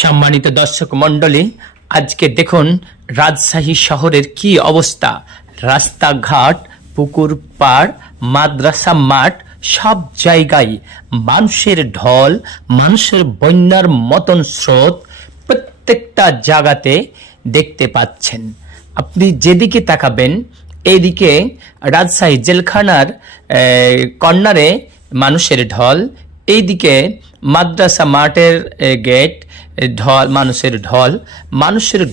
সম্মানিত দর্শক মণ্ডলী, আজকে দেখুন রাজশাহী শহরের কি অবস্থা। রাস্তাঘাট, পুকুর পাড়, মাদ্রাসা মাঠ, সব জায়গায় মানুষের ঢল, মানুষের বন্যার মতন স্রোত প্রত্যেকটা জায়গাতে দেখতে পাচ্ছেন। আপনি যেদিকে তাকাবেন এইদিকে রাজশাহী জেলখানার কর্নারে মানুষের ঢল, এইদিকে মাদ্রাসা মাঠের গেট ঢল, মানুষের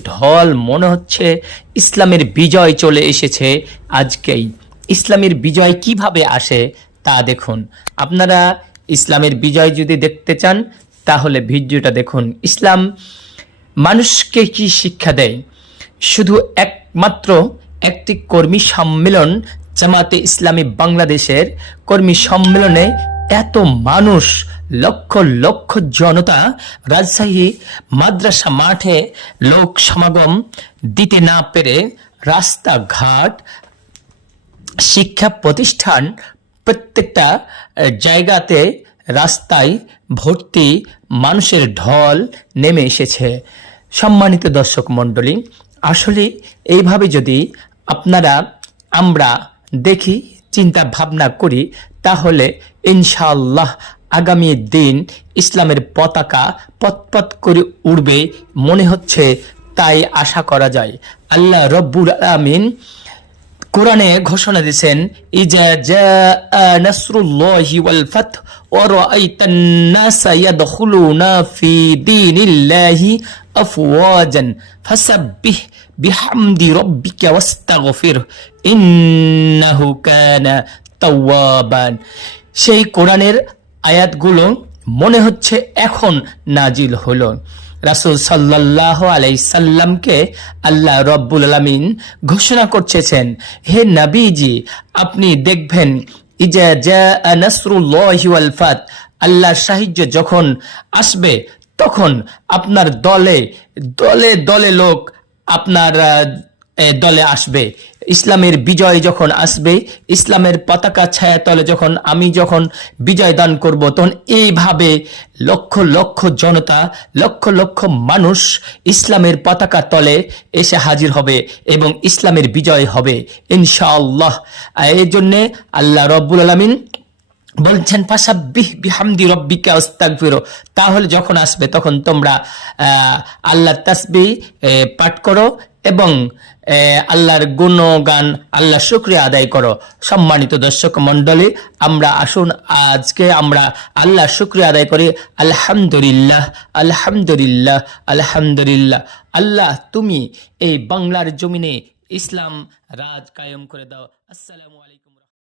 ঢল। মনে হচ্ছে ইসলামের বিজয় চলে এসেছে আজকেই। ইসলামের বিজয় কিভাবে আসে তা দেখুন। আপনারা ইসলামের বিজয় যদি দেখতে চান তাহলে ভিডিওটা দেখুন। ইসলাম মানুষকে কি শিক্ষা দেয়? শুধু একমাত্র একটি কর্মী সম্মেলন, জামাতে ইসলামী বাংলাদেশের কর্মী সম্মেলনে এত মানুষ, লক্ষ লক্ষ জনতা রাজশাহী মাদ্রাসা মাঠে লোক সমাগম দিতে না পেরে রাস্তাঘাট, শিক্ষা প্রতিষ্ঠান, প্রত্যেকটা জায়গাতে রাস্তায় ভর্তি মানুষের ঢল নেমে এসেছে। সম্মানিত দর্শক মণ্ডলী, আসলে এইভাবে যদি আমরা দেখি, চিন্তা ভাবনা করি, তাহলে ইনশাআল্লাহ আগামী দিন ইসলামের পতাকা পতপত করে উড়বে মনে হচ্ছে, তাই আশা করা যায়। আল্লাহ রব্বুল আমিন কোরআনে ঘোষণা দিয়েছেন, ইজা জাআ নাসরুল্লাহি ওয়াল ফাতহ ওয়া রাআইতান নাসা ইয়াদখুলুনা ফি দীনিল্লাহি আফওয়াজান ফাসাব্বিহ বিহামদি রাব্বিকা ওয়াস্তাগফির ইন্নাহু কানা তাওয়াবান। সেই কোরআনের আয়াতগুলো মনে হচ্ছে এখন নাজিল হলো। রাসূল সাল্লাল্লাহু আলাইহি সাল্লামকে আল্লাহ রব্বুল আলামিন ঘোষণা করছেন, হে নবীজি, আপনি দেখবেন ইজা জাআ নাসরুল্লাহি ওয়াল ফাত, আল্লাহর সাহায্য যখন আসবে তখন আপনার দলে দলে দলে লোক আপনার দলে আসবে। ইসলামের বিজয় যখন আসবে, ইসলামের পতাকা ছায়া তলে আমি যখন বিজয় দান করব, তখন এইভাবে লক্ষ লক্ষ জনতা, লক্ষ লক্ষ মানুষ ইসলামের পতাকা তলে এসে হাজির হবে এবং ইসলামের বিজয় হবে ইনশাআল্লাহ। এই জন্যে আল্লাহ রব্বুল আলামিন বলছেন, ফাসাব্বিহ বিহামদি রাব্বিকা ওয়াস্তাগফিরু। তাহলে যখন আসবে তখন তোমরা আল্লাহর তাসবিহ পাঠ করো এবং আল্লাহর গুণগান, আল্লাহর শুকরিয়া আদায় করো। সম্মানিত দর্শক মণ্ডলী, আসুন আজকে আমরা আল্লাহর শুকরিয়া আদায় করি। আলহামদুলিল্লাহ, আলহামদুলিল্লাহ, আলহামদুলিল্লাহ। আল্লাহ, তুমি এই বাংলার জমিনে ইসলাম রাজ কায়েম করে দাও। আসসালামু আলাইকুম।